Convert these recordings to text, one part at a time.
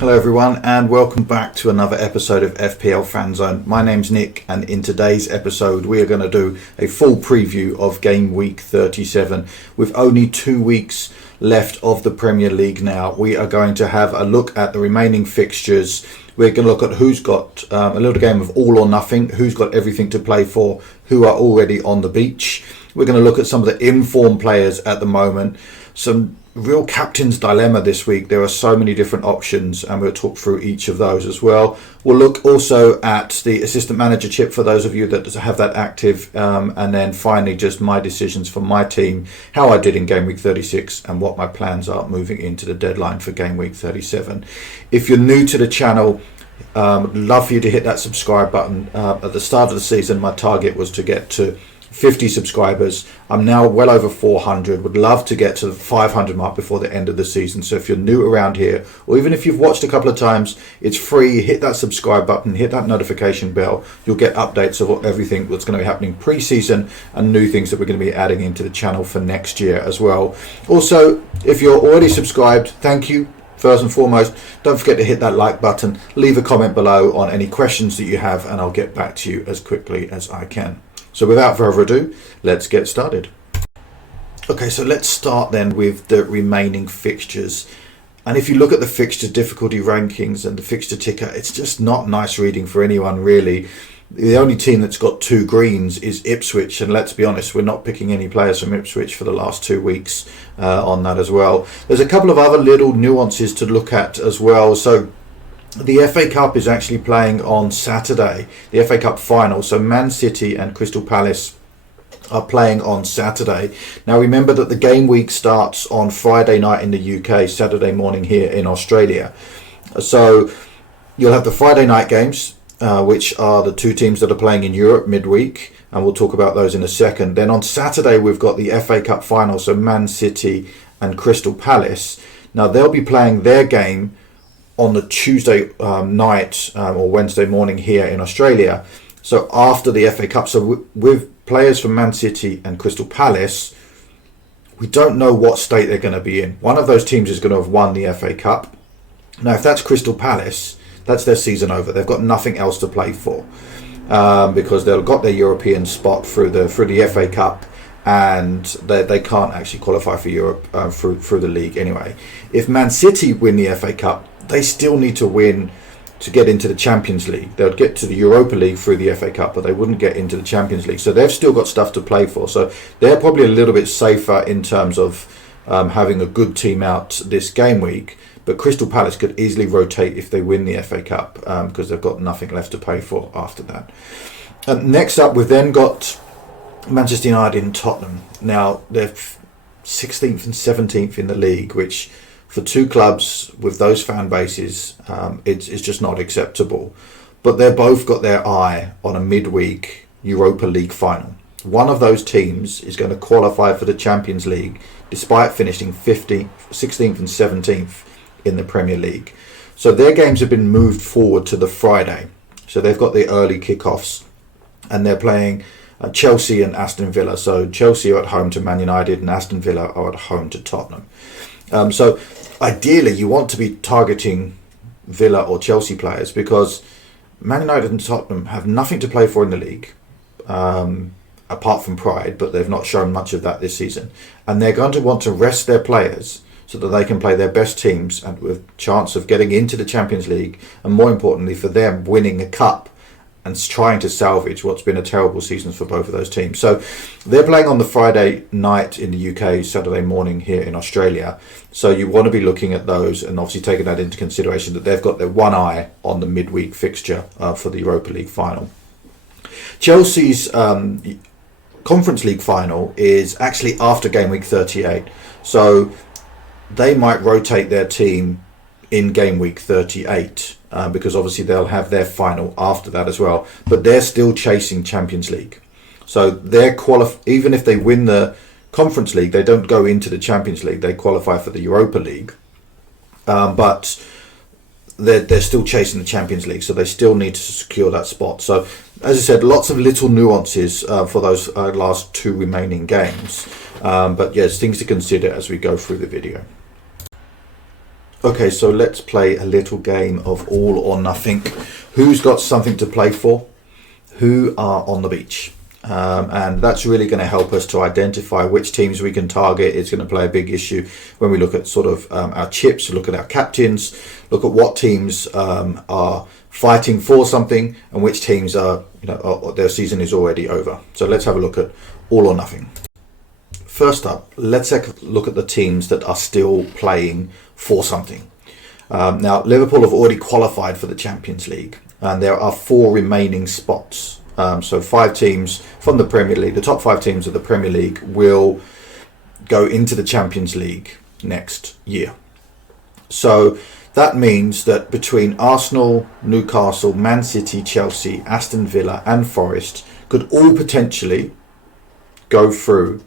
Hello everyone and welcome back to another episode of FPL Fanzone. My name's Nick and in today's episode we are going to do a full preview of game week 37. With only 2 weeks left of the Premier League now, we are going to have a look at the remaining fixtures. We're going to look at who's got a little game of all or nothing, who's got everything to play for, who are already on the beach. We're going to look at some of the informed players at the moment, some real captain's dilemma this week. There are so many different options and we'll talk through each of those as well. We'll look also at the assistant manager chip for those of you that have that active, and then finally just my decisions for my team, how I did in game week 36 and what my plans are moving into the deadline for game week 37. If you're new to the channel, love for you to hit that subscribe button. At the start of the season my target was to get to 50 subscribers. I'm now well over 400. Would love to get to the 500 mark before the end of the season. So if you're new around here, or even if you've watched a couple of times, it's free. Hit that subscribe button, hit that notification bell. You'll get updates of everything that's going to be happening pre-season and new things that we're going to be adding into the channel for next year as well. Also, if you're already subscribed, thank you. First and foremost, don't forget to hit that like button. Leave a comment below on any questions that you have and I'll get back to you as quickly as I can. So without further ado, let's get started. Okay, so let's start then with the remaining fixtures. And if you look at the fixture difficulty rankings and the fixture ticker, it's just not nice reading for anyone really. The only team that's got 2 greens is Ipswich, and let's be honest, we're not picking any players from Ipswich for the last 2 weeks on that as well. There's a couple of other little nuances to look at as well. So the FA Cup is actually playing on Saturday, the FA Cup final. So Man City and Crystal Palace are playing on Saturday. Now remember that the game week starts on Friday night in the UK, Saturday morning here in Australia. So you'll have the Friday night games, which are the 2 teams that are playing in Europe midweek, and we'll talk about those in a second. Then on Saturday we've got the FA Cup final, so Man City and Crystal Palace. Now they'll be playing their game on the Tuesday night or Wednesday morning here in Australia. So after the FA Cup, so with players from Man City and Crystal Palace, we don't know what state they're going to be in. One of those teams is going to have won the FA Cup. Now if that's Crystal Palace, that's their season over. They've got nothing else to play for because they've got their European spot through the FA Cup, and they can't actually qualify for Europe through the league anyway. If Man City win the FA Cup, they still need to win to get into the Champions League. They'll get to the Europa League through the FA Cup, but they wouldn't get into the Champions League. So they've still got stuff to play for. So they're probably a little bit safer in terms of having a good team out this game week. But Crystal Palace could easily rotate if they win the FA Cup because they've got nothing left to pay for after that. Next up, we've then got Manchester United and Tottenham. Now, they're 16th and 17th in the league, which for 2 clubs with those fan bases, it's just not acceptable. But they've both got their eye on a midweek Europa League final. One of those teams is going to qualify for the Champions League despite finishing 16th and 17th in the Premier League. So their games have been moved forward to the Friday. So they've got the early kickoffs and they're playing Chelsea and Aston Villa. So Chelsea are at home to Man United and Aston Villa are at home to Tottenham. So ideally you want to be targeting Villa or Chelsea players because Man United and Tottenham have nothing to play for in the league apart from pride, but they've not shown much of that this season, and they're going to want to rest their players so that they can play their best teams and with chance of getting into the Champions League, and more importantly for them winning a cup and trying to salvage what's been a terrible season for both of those teams. So they're playing on the Friday night in the UK, Saturday morning here in Australia. So you want to be looking at those and obviously taking that into consideration that they've got their one eye on the midweek fixture for the Europa League final. Chelsea's Conference League final is actually after game week 38. So they might rotate their team in game week 38 because obviously they'll have their final after that as well, but they're still chasing Champions League. So they're even if they win the Conference League, they don't go into the Champions League, they qualify for the Europa League, but they're still chasing the Champions League, so they still need to secure that spot. So as I said, lots of little nuances for those last 2 remaining games, but yes, things to consider as we go through the video. Okay, so let's play a little game of all or nothing. Who's got something to play for? Who are on the beach? And that's really going to help us to identify which teams we can target. It's going to play a big issue when we look at sort of our chips, look at our captains, look at what teams are fighting for something and which teams are, their season is already over. So let's have a look at all or nothing. First up, let's take a look at the teams that are still playing for something. Now, Liverpool have already qualified for the Champions League, and there are 4 remaining spots. So 5 teams from the Premier League, the top 5 teams of the Premier League will go into the Champions League next year. So that means that between Arsenal, Newcastle, Man City, Chelsea, Aston Villa and Forest could all potentially go through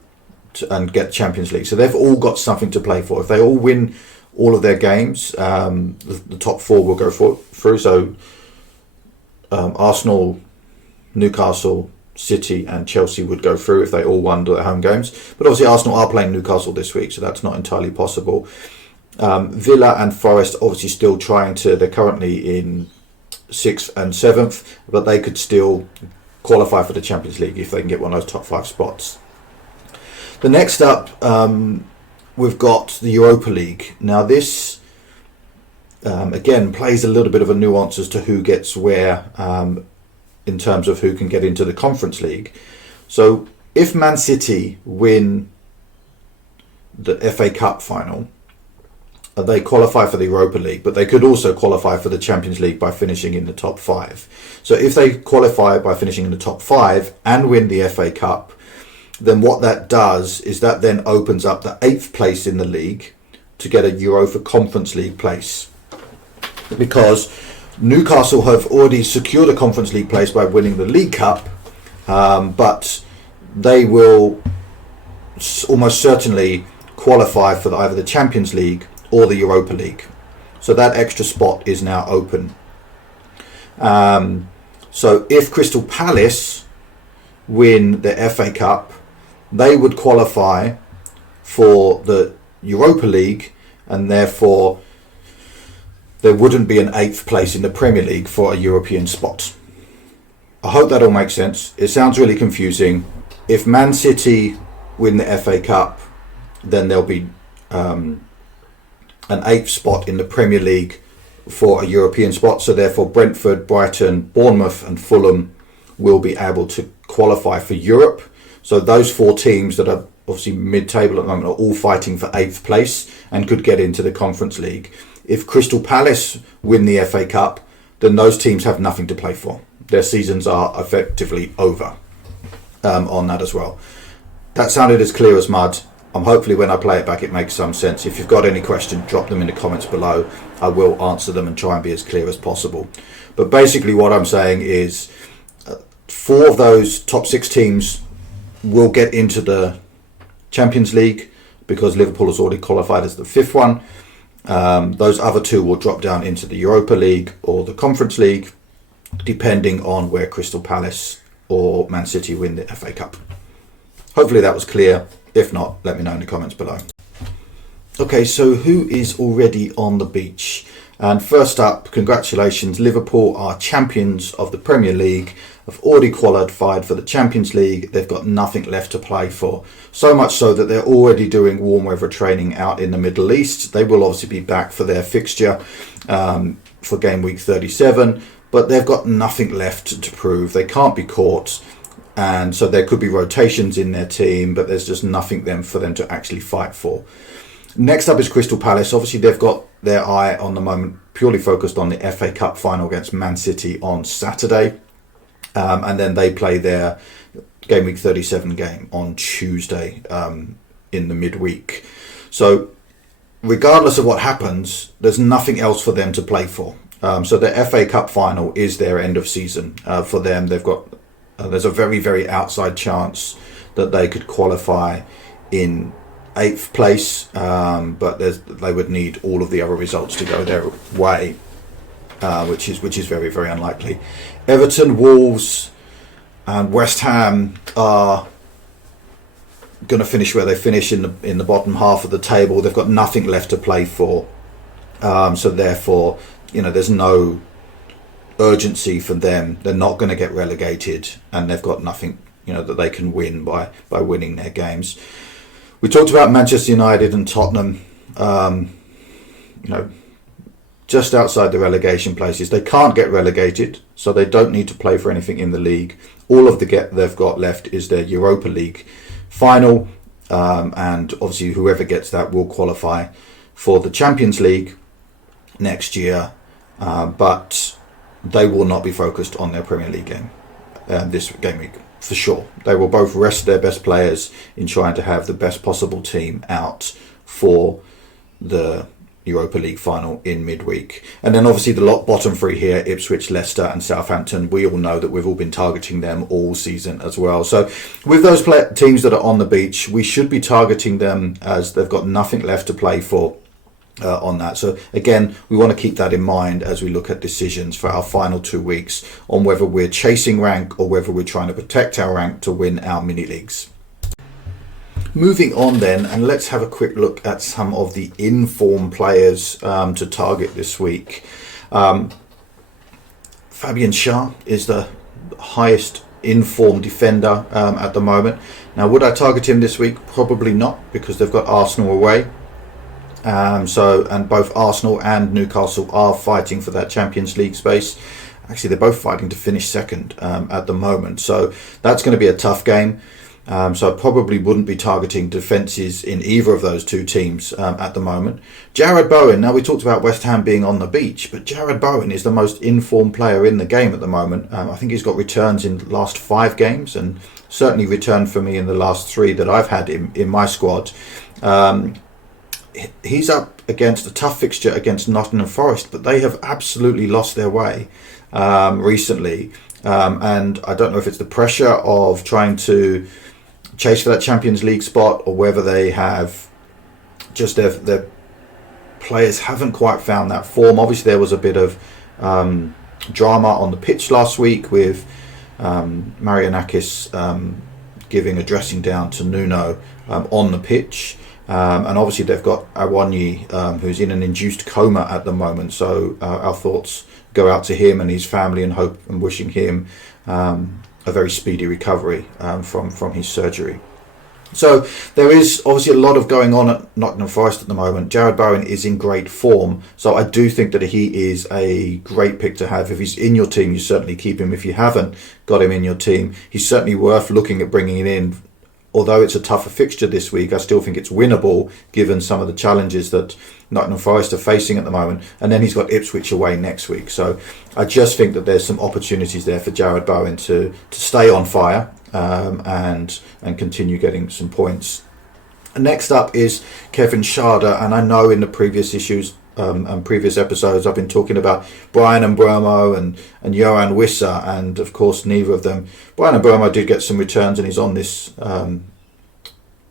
and get Champions League. So they've all got something to play for. If they all win all of their games, the top 4 will go through. So Arsenal, Newcastle, City and Chelsea would go through if they all won their home games. But obviously Arsenal are playing Newcastle this week, so that's not entirely possible. Villa and Forest obviously still trying to, they're currently in 6th and 7th, but they could still qualify for the Champions League if they can get one of those top 5 spots. The next up, we've got the Europa League. Now this, again, plays a little bit of a nuance as to who gets where in terms of who can get into the Conference League. So if Man City win the FA Cup final, they qualify for the Europa League, but they could also qualify for the Champions League by finishing in the top 5. So if they qualify by finishing in the top 5 and win the FA Cup, then what that does is that then opens up the 8th place in the league to get a Europa Conference League place. Because Newcastle have already secured a Conference League place by winning the League Cup, but they will almost certainly qualify for either the Champions League or the Europa League. So that extra spot is now open. So if Crystal Palace win the FA Cup, they would qualify for the Europa League, and therefore there wouldn't be an 8th place in the Premier League for a European spot. I hope that all makes sense. It sounds really confusing. If Man City win the FA Cup, then there'll be an 8th spot in the Premier League for a European spot. So therefore Brentford, Brighton, Bournemouth and Fulham will be able to qualify for Europe. So those 4 teams that are obviously mid-table at the moment are all fighting for 8th place and could get into the Conference League. If Crystal Palace win the FA Cup, then those teams have nothing to play for. Their seasons are effectively over on that as well. That sounded as clear as mud. Hopefully when I play it back it makes some sense. If you've got any questions, drop them in the comments below. I will answer them and try and be as clear as possible. But basically what I'm saying is 4 of those top 6 teams will get into the Champions League because Liverpool has already qualified as the 5th one. Those other 2 will drop down into the Europa League or the Conference League, depending on where Crystal Palace or Man City win the FA Cup. Hopefully that was clear. If not, let me know in the comments below. Okay, so who is already on the beach? And first up, congratulations, Liverpool are champions of the Premier League, have already qualified for the Champions League. They've got nothing left to play for. So much so that they're already doing warm weather training out in the Middle East. They will obviously be back for their fixture for game week 37, but they've got nothing left to prove. They can't be caught. And so there could be rotations in their team, but there's just nothing for them to actually fight for. Next up is Crystal Palace. Obviously, they've got their eye on the moment purely focused on the FA Cup final against Man City on Saturday. And then they play their game week 37 game on Tuesday in the midweek. So regardless of what happens, there's nothing else for them to play for. So the FA Cup final is their end of season. For them, they've got there's a very, very outside chance that they could qualify in 8th place, but they would need all of the other results to go their way, which is very, very unlikely. Everton, Wolves and West Ham are going to finish where they finish in the bottom half of the table. They've got nothing left to play for. So therefore, there's no urgency for them. They're not going to get relegated, and they've got nothing, that they can win by winning their games. We talked about Manchester United and Tottenham, just outside the relegation places. They can't get relegated, so they don't need to play for anything in the league. All of they've got left is their Europa League final, and obviously whoever gets that will qualify for the Champions League next year, but they will not be focused on their Premier League game this game week, for sure. They will both rest their best players in trying to have the best possible team out for the Europa League final in midweek. And then obviously the bottom three here, Ipswich, Leicester and Southampton, we all know that we've all been targeting them all season as well. So with those teams that are on the beach, we should be targeting them as they've got nothing left to play for on that. So again, we want to keep that in mind as we look at decisions for our final 2 weeks on whether we're chasing rank or whether we're trying to protect our rank to win our mini leagues. Moving on then, and let's have a quick look at some of the in-form players to target this week. Fabian Schär is the highest in-form defender at the moment. Now, would I target him this week? Probably not, because they've got Arsenal away. And both Arsenal and Newcastle are fighting for that Champions League space. Actually, they're both fighting to finish second at the moment. So that's going to be a tough game. So I probably wouldn't be targeting defences in either of those two teams at the moment. Jared Bowen, now we talked about West Ham being on the beach, but Jared Bowen is the most informed player in the game at the moment. I think he's got returns in the last 5 games and certainly returned for me in the last 3 that I've had in my squad. He's up against a tough fixture against Nottingham Forest, but they have absolutely lost their way recently. And I don't know if it's the pressure of trying to chase for that Champions League spot or whether they have just their players haven't quite found that form. Obviously, there was a bit of drama on the pitch last week with Marianakis giving a dressing down to Nuno on the pitch. And obviously they've got Awoniyi, who's in an induced coma at the moment. So our thoughts go out to him and his family and hope and wishing him a very speedy recovery from his surgery. So there is obviously a lot of going on at Nottingham Forest at the moment. Jared Bowen is in great form, so I do think that he is a great pick to have. If he's in your team, you certainly keep him. If you haven't got him in your team, he's certainly worth looking at bringing it in. Although it's a tougher fixture this week, I still think it's winnable given some of the challenges that Nottingham Forest are facing at the moment. And then he's got Ipswich away next week. So I just think that there's some opportunities there for Jared Bowen to stay on fire and continue getting some points. And next up is Kevin Schade. And I know in the previous issues and previous episodes I've been talking about Brian and Mbeumo and Johan Wissa, and of course neither of them. Brian and Mbeumo did get some returns and he's on this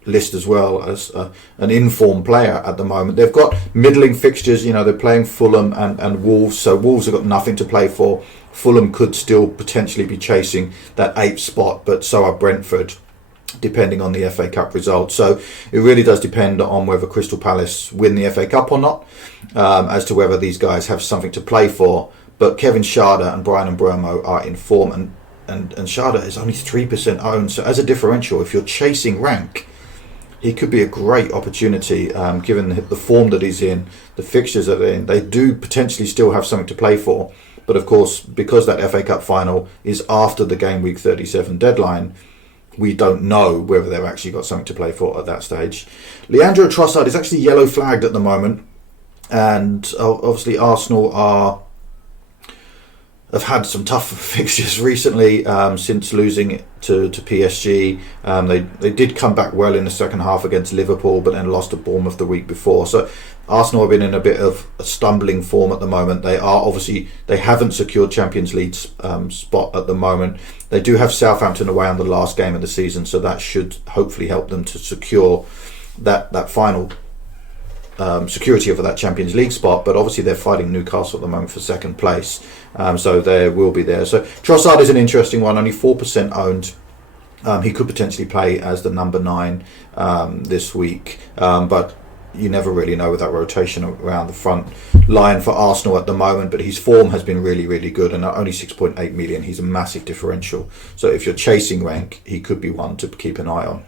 list as well as an informed player at the moment. They've got middling fixtures, they're playing Fulham and Wolves, so Wolves have got nothing to play for. Fulham could still potentially be chasing that 8th spot, but so are Brentford, depending on the FA Cup result. So it really does depend on whether Crystal Palace win the FA Cup or not, as to whether these guys have something to play for. But Kevin Schade and Brian Mbeumo are in form, and Schade is only 3% owned. So as a differential, if you're chasing rank, he could be a great opportunity, given the form that he's in, the fixtures that they're in. They do potentially still have something to play for. But of course, because that FA Cup final is after the game week 37 deadline, we don't know whether they've actually got something to play for at that stage. Leandro Trossard is actually yellow flagged at the moment, and obviously Arsenal have had some tough fixtures recently since losing to PSG. They did come back well in the second half against Liverpool, but then lost to Bournemouth the week before. So Arsenal have been in a bit of a stumbling form at the moment. They haven't secured Champions League spot at the moment. They do have Southampton away on the last game of the season, so that should hopefully help them to secure that final security of that Champions League spot. But obviously they're fighting Newcastle at the moment for second place, so they will be there. So Trossard is an interesting one, only 4% owned. He could potentially play as the number 9 this week, but you never really know with that rotation around the front line for Arsenal at the moment, but his form has been really, really good, and at only 6.8 million, he's a massive differential. So if you're chasing rank, he could be one to keep an eye on.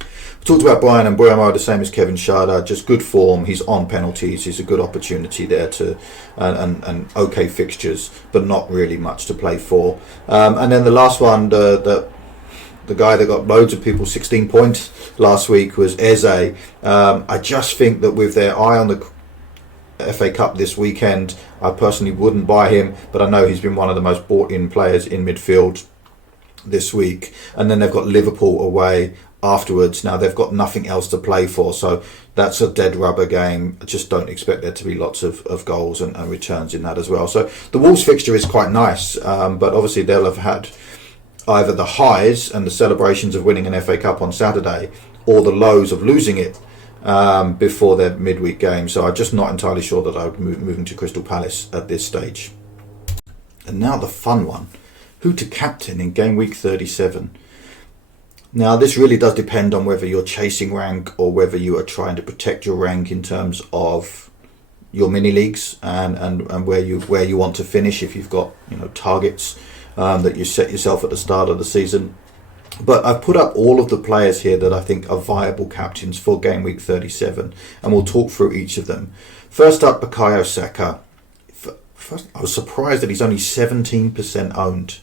We talked about Brian and Buemo, the same as Kevin Schade, just good form. He's on penalties. He's a good opportunity there to, and okay fixtures, but not really much to play for. And then the last one, the guy that got loads of people 16 points last week was Eze. I just think that with their eye on the FA Cup this weekend, I personally wouldn't buy him, but I know he's been one of the most bought in players in midfield this week. And then they've got Liverpool away afterwards. Now they've got nothing else to play for, so that's a dead rubber game. I just don't expect there to be lots of goals and returns in that as well. So the Wolves fixture is quite nice, but obviously they'll have had either the highs and the celebrations of winning an FA Cup on Saturday, or the lows of losing it before their midweek game. So I'm just not entirely sure that I would move to Crystal Palace at this stage. And now the fun one: who to captain in game week 37? Now this really does depend on whether you're chasing rank or whether you are trying to protect your rank in terms of your mini leagues and where you want to finish, if you've got targets that you set yourself at the start of the season. But I've put up all of the players here that I think are viable captains for game week 37, and we'll talk through each of them. First up, Bukayo Saka. First, I was surprised that he's only 17% owned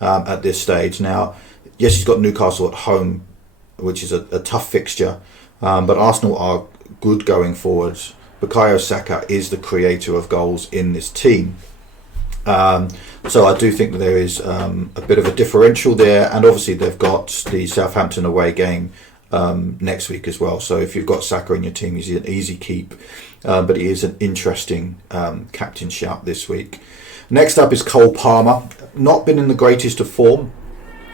at this stage. Now, yes, he's got Newcastle at home, which is a tough fixture, but Arsenal are good going forward. Bukayo Saka is the creator of goals in this team. So I do think that there is a bit of a differential there, and obviously they've got the Southampton away game next week as well. So if you've got Saka in your team, he's an easy keep, but he is an interesting captain shout this week. Next up is Cole Palmer. Not been in the greatest of form,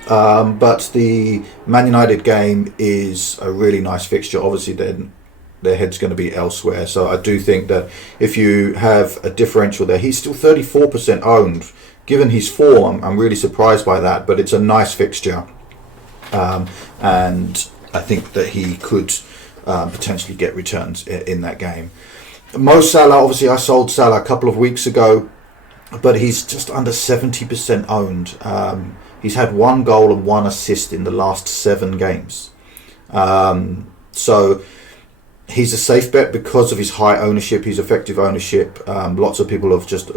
but the Man United game is a really nice fixture. Obviously their head's going to be elsewhere. So I do think that if you have a differential there, he's still 34% owned. Given his form, I'm really surprised by that, but it's a nice fixture. And I think that he could potentially get returns in that game. Mo Salah, obviously I sold Salah a couple of weeks ago, but he's just under 70% owned. He's had 1 goal and 1 assist in the last 7 games. So he's a safe bet because of his high ownership, his effective ownership. Lots of people have just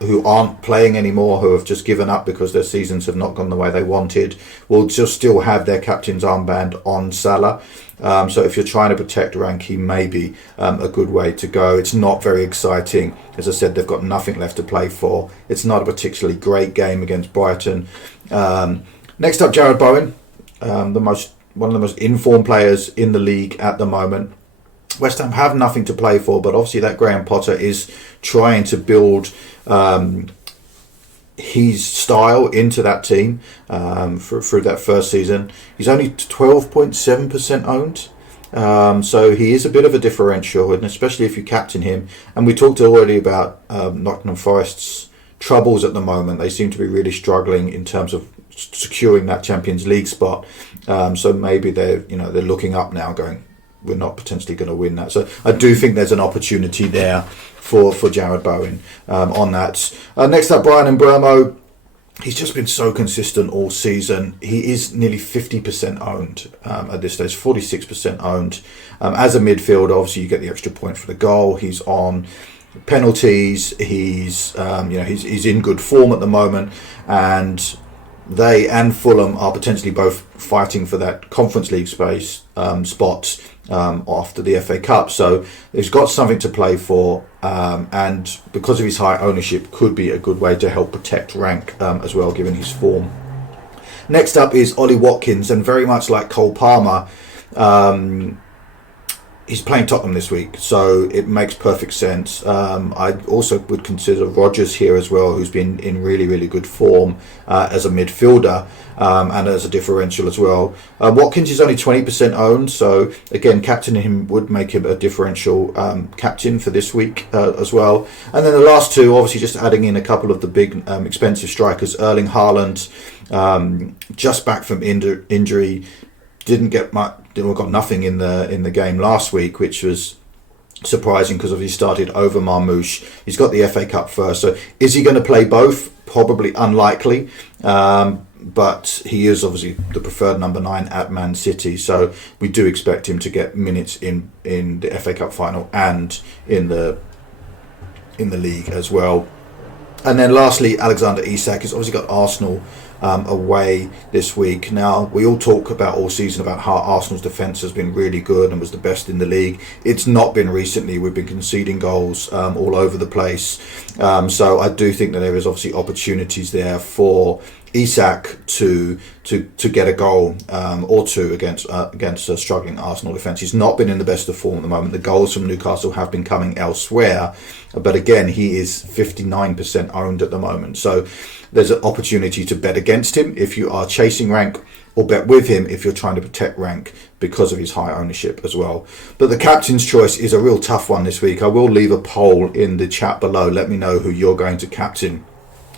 who aren't playing anymore, who have just given up because their seasons have not gone the way they wanted, will just still have their captain's armband on Salah. So if you're trying to protect rank, he may be a good way to go. It's not very exciting. As I said, they've got nothing left to play for. It's not a particularly great game against Brighton. Next up, Jared Bowen, one of the most informed players in the league at the moment. West Ham have nothing to play for, but obviously that Graham Potter is trying to build his style into that team through that first season. He's only 12.7% owned, so he is a bit of a differential, and especially if you captain him. And we talked already about Nottingham Forest's troubles at the moment. They seem to be really struggling in terms of securing that Champions League spot. So maybe they're looking up now, going, we're not potentially going to win that. So I do think there's an opportunity there for Jared Bowen on that. Next up, Brian and Buemo. He's just been so consistent all season. He is nearly 50% owned at this stage, 46% owned. As a midfielder, obviously you get the extra point for the goal. He's on penalties. He's in good form at the moment, and they and Fulham are potentially both fighting for that Conference League space spot after the FA Cup. So he's got something to play for, and because of his high ownership, could be a good way to help protect rank as well, given his form. Next up is Ollie Watkins, and very much like Cole Palmer, he's playing Tottenham this week, so it makes perfect sense. I also would consider Rodgers here as well, who's been in really, really good form as a midfielder and as a differential as well. Watkins is only 20% owned, so again, captaining him would make him a differential captain for this week as well. And then the last two, obviously just adding in a couple of the big expensive strikers. Erling Haaland, just back from injury, didn't get got nothing in the game last week, which was surprising because he started over Marmouche. He's got the FA Cup first, so is he going to play both? Probably unlikely, but he is obviously the preferred number 9 at Man City, so we do expect him to get minutes in the FA Cup final and in the league as well. And then lastly, Alexander Isak has obviously got Arsenal away this week. Now, we all talk about all season about how Arsenal's defence has been really good and was the best in the league. It's not been recently. We've been conceding goals all over the place. So I do think that there is obviously opportunities there for Isak to get a goal or two against a struggling Arsenal defence. He's not been in the best of form at the moment. The goals from Newcastle have been coming elsewhere, but again, he is 59% owned at the moment. So there's an opportunity to bet against him if you are chasing rank, or bet with him if you're trying to protect rank because of his high ownership as well. But the captain's choice is a real tough one this week. I will leave a poll in the chat below. Let me know who you're going to captain.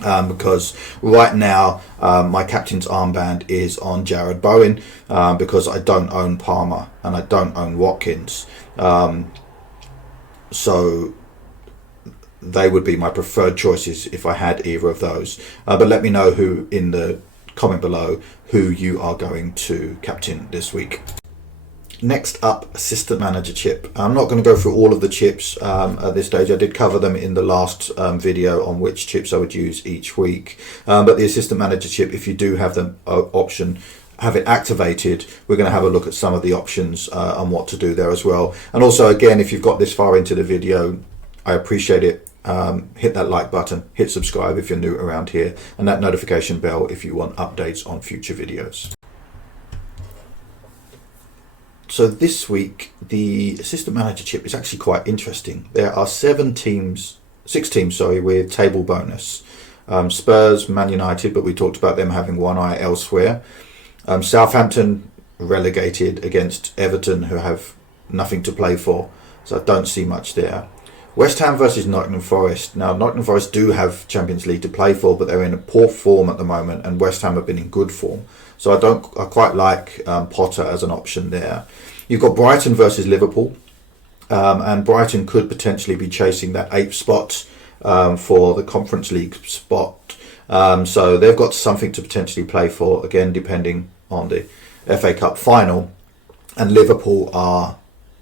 Because right now my captain's armband is on Jared Bowen because I don't own Palmer and I don't own Watkins. So they would be my preferred choices if I had either of those. But let me know who in the comment below who you are going to captain this week. Next up, assistant manager chip. I'm not going to go through all of the chips at this stage. I did cover them in the last video on which chips I would use each week. But the assistant manager chip, if you do have the option, have it activated, we're going to have a look at some of the options on what to do there as well. And also, again, if you've got this far into the video, I appreciate it. Hit that like button, hit subscribe if you're new around here, and that notification bell if you want updates on future videos. So this week, the assistant manager chip is actually quite interesting. There are 6 teams, with table bonus. Spurs, Man United, but we talked about them having one eye elsewhere. Southampton relegated against Everton, who have nothing to play for, so I don't see much there. West Ham versus Nottingham Forest. Now, Nottingham Forest do have Champions League to play for, but they're in a poor form at the moment, and West Ham have been in good form. So I quite like Potter as an option there. You've got Brighton versus Liverpool, and Brighton could potentially be chasing that 8th spot for the Conference League spot. So they've got something to potentially play for, again, depending on the FA Cup final. And Liverpool are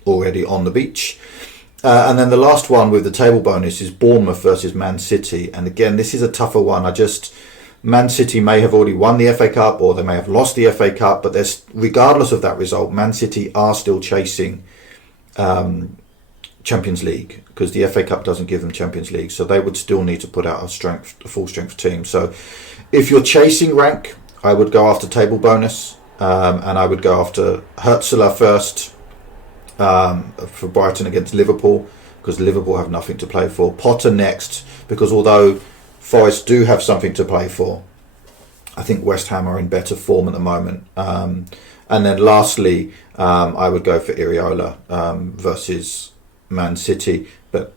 already on the beach. And then the last one with the table bonus is Bournemouth versus Man City. And again, this is a tougher one. Man City may have already won the FA Cup, or they may have lost the FA Cup, but regardless of that result, Man City are still chasing Champions League, because the FA Cup doesn't give them Champions League, so they would still need to put out a full strength team. So if you're chasing rank, I would go after table bonus, and I would go after Hertzler first for Brighton against Liverpool, because Liverpool have nothing to play for. Potter next, because although Forest do have something to play for, I think West Ham are in better form at the moment. And then lastly, I would go for Iriola versus Man City, but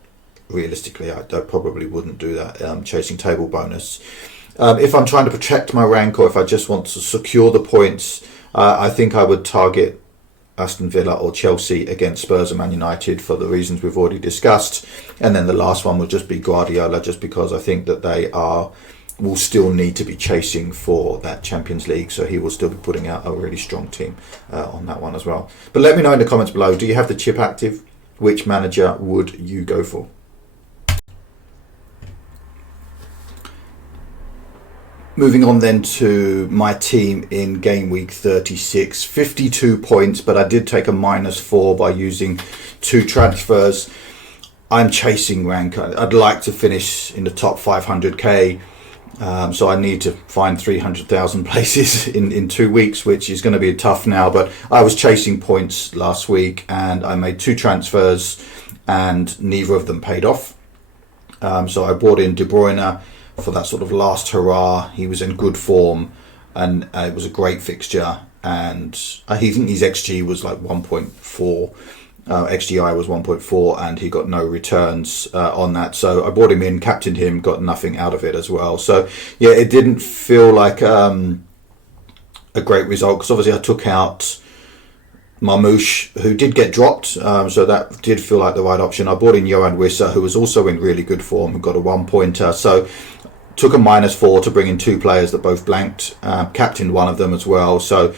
realistically I probably wouldn't do that, chasing table bonus. If I'm trying to protect my rank, or if I just want to secure the points, I think I would target Aston Villa or Chelsea against Spurs and Man United for the reasons we've already discussed. And then the last one would just be Guardiola, just because I think that they will still need to be chasing for that Champions League, so he will still be putting out a really strong team on that one as well. But let me know in the comments below, do you have the chip active? Which manager would you go for? Moving on then to my team in game week 36, 52 points, but I did take a -4 by using 2 transfers. I'm chasing rank. I'd like to finish in the top 500k, so I need to find 300,000 places in 2 weeks, which is going to be tough now, but I was chasing points last week and I made 2 transfers and neither of them paid off. So I brought in De Bruyne for that sort of last hurrah. He was in good form, and it was a great fixture, and I think his XG was like 1.4, XGI was 1.4, and he got no returns on that. So I brought him in, captained him, got nothing out of it as well. So yeah, it didn't feel like a great result, because obviously I took out Marmoush, who did get dropped, so that did feel like the right option. I bought in Johan Wissa, who was also in really good form and got a 1-pointer. So took a -4 to bring in 2 players that both blanked. Captained one of them as well. So,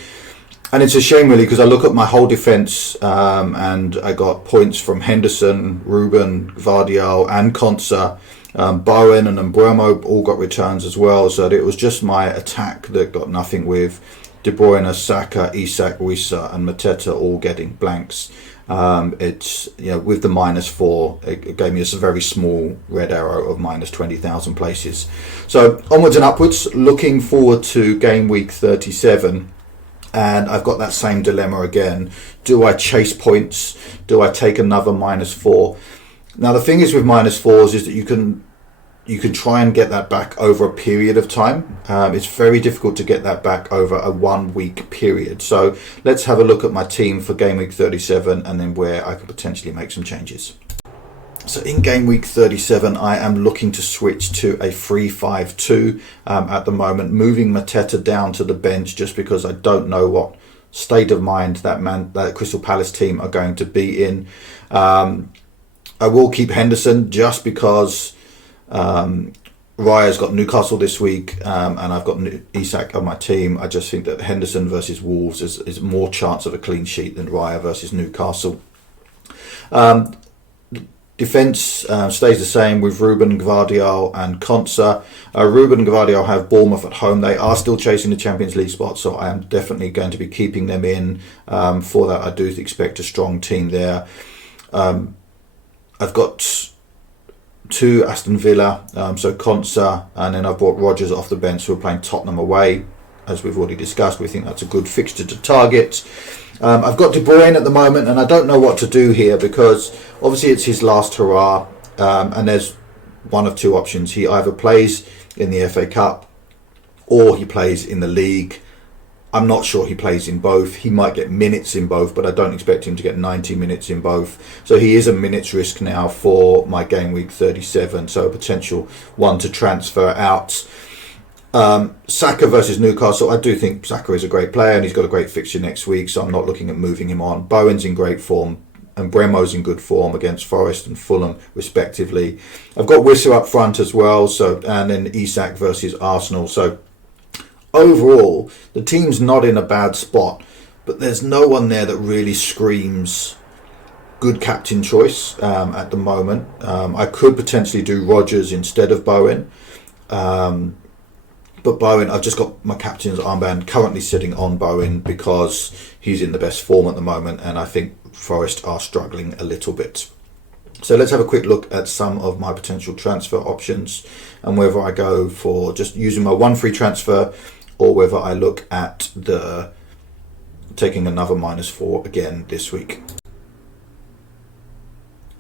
and it's a shame really, because I look at my whole defence and I got points from Henderson, Ruben, Gvardiol and Konsa. Bowen and Mbeumo all got returns as well. So it was just my attack that got nothing, with De Bruyne, Saka, Isak, Wissa and Mateta all getting blanks. It's, you know, with the -4, it gave me a very small red arrow of -20,000 places. So onwards and upwards, looking forward to game week 37. And I've got that same dilemma again. Do I chase points? Do I take another -4? Now the thing is with -4s is that you can try and get that back over a period of time. It's very difficult to get that back over a 1-week period. So let's have a look at my team for game week 37 and then where I could potentially make some changes. So in game week 37, I am looking to switch to a 3-5-2 at the moment, moving Mateta down to the bench just because I don't know what state of mind that Crystal Palace team are going to be in. I will keep Henderson just because Raya's got Newcastle this week, and I've got Isak on my team. I just think that Henderson versus Wolves is more chance of a clean sheet than Raya versus Newcastle. Defence stays the same with Ruben, Gvardiol and Konsa. Ruben and Gvardiol have Bournemouth at home. They are still chasing the Champions League spot, so I am definitely going to be keeping them in. For that, I do expect a strong team there. I've got 2 Aston Villa, so Konsa, and then I've brought Rodgers off the bench, who are playing Tottenham away. As we've already discussed, we think that's a good fixture to target. I've got De Bruyne at the moment, and I don't know what to do here because obviously it's his last hurrah, and there's one of 2 options. He either plays in the FA Cup or he plays in the league. I'm not sure he plays in both. He might get minutes in both, but I don't expect him to get 90 minutes in both. So he is a minutes risk now for my game week 37, so a potential one to transfer out. Saka versus Newcastle. I do think Saka is a great player and he's got a great fixture next week, so I'm not looking at moving him on. Bowen's in great form and Bremo's in good form against Forest and Fulham respectively. I've got Wissa up front as well, so, and then Isak versus Arsenal. So overall, the team's not in a bad spot, but there's no one there that really screams good captain choice at the moment. I could potentially do Rodgers instead of Bowen. But Bowen, I've just got my captain's armband currently sitting on Bowen because he's in the best form at the moment, and I think Forest are struggling a little bit. So let's have a quick look at some of my potential transfer options and whether I go for just using my 1 free transfer or whether I look at the taking another -4 again this week.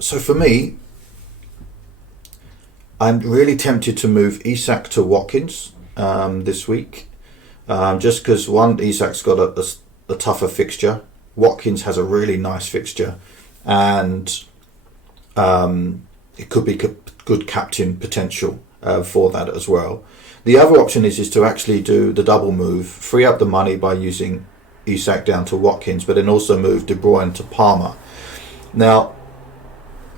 So for me, I'm really tempted to move Isak to Watkins this week, just because Isak's got a tougher fixture. Watkins has a really nice fixture, and it could be good captain potential for that as well. The other option is to actually do the double move, free up the money by using Isak down to Watkins, but then also move De Bruyne to Palmer. Now,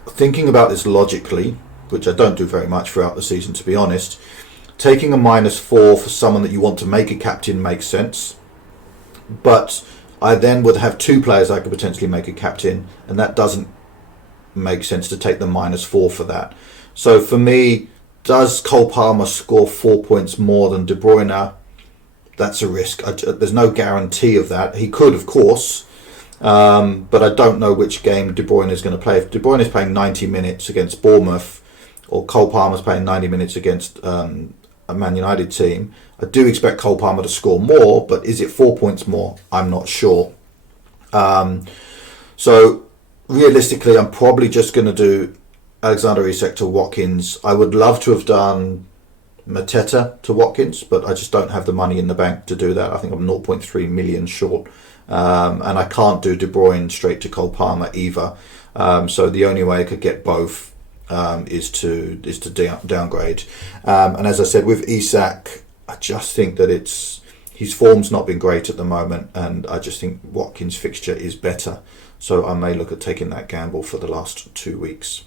thinking about this logically, which I don't do very much throughout the season to be honest, taking a -4 for someone that you want to make a captain makes sense, but I then would have 2 players I could potentially make a captain, and that doesn't make sense to take the -4 for that. So for me, does Cole Palmer score 4 points more than De Bruyne? That's a risk. There's no guarantee of that. He could, of course, but I don't know which game De Bruyne is going to play. If De Bruyne is playing 90 minutes against Bournemouth, or Cole Palmer's playing 90 minutes against a Man United team, I do expect Cole Palmer to score more, but is it 4 points more? I'm not sure. So realistically, I'm probably just going to do Alexander Isak to Watkins. I would love to have done Mateta to Watkins, but I just don't have the money in the bank to do that. I think I'm 0.3 million short, and I can't do De Bruyne straight to Cole Palmer either. So the only way I could get both is to downgrade. And as I said, with Isak, I just think that his form's not been great at the moment, and I just think Watkins' fixture is better. So I may look at taking that gamble for the last 2 weeks.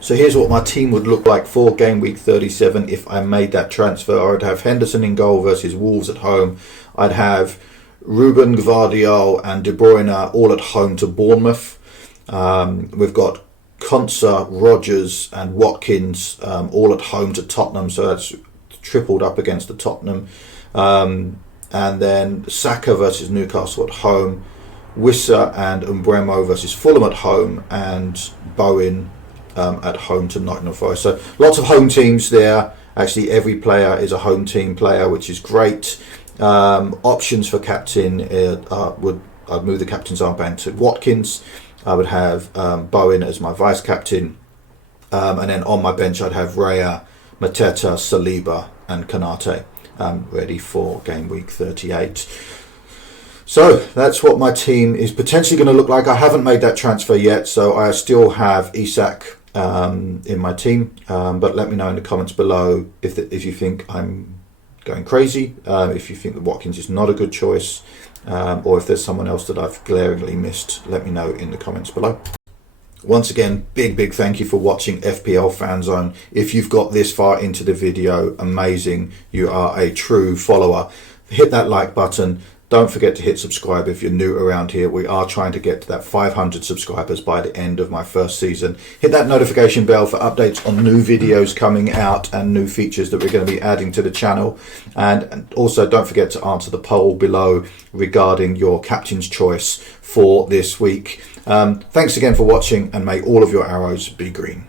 So here's what my team would look like for game week 37 if I made that transfer. I would have Henderson in goal versus Wolves at home. I'd have Ruben, Gvardiol and De Bruyne all at home to Bournemouth. We've got Konsa, Rodgers and Watkins all at home to Tottenham, so that's tripled up against the Tottenham. And then Saka versus Newcastle at home, Wissa and Umbremo versus Fulham at home, and Bowen at home to Nottingham Forest. So lots of home teams there. Actually, every player is a home team player, which is great. Options for captain I'd move the captain's armband to Watkins. I would have Bowen as my vice captain, and then on my bench I'd have Raya, Mateta, Saliba and Kanate ready for game week 38. So that's what my team is potentially going to look like. I haven't made that transfer yet, so I still have Isak in my team, but let me know in the comments below if you think I'm going crazy, if you think that Watkins is not a good choice, or if there's someone else that I've glaringly missed. Let me know in the comments below. Once again, big thank you for watching FPL Fanzone. If you've got this far into the video, amazing. You are a true follower. Hit that like button. Don't forget to hit subscribe if you're new around here. We are trying to get to that 500 subscribers by the end of my first season. Hit that notification bell for updates on new videos coming out and new features that we're going to be adding to the channel. And also don't forget to answer the poll below regarding your captain's choice for this week. Thanks again for watching, and may all of your arrows be green.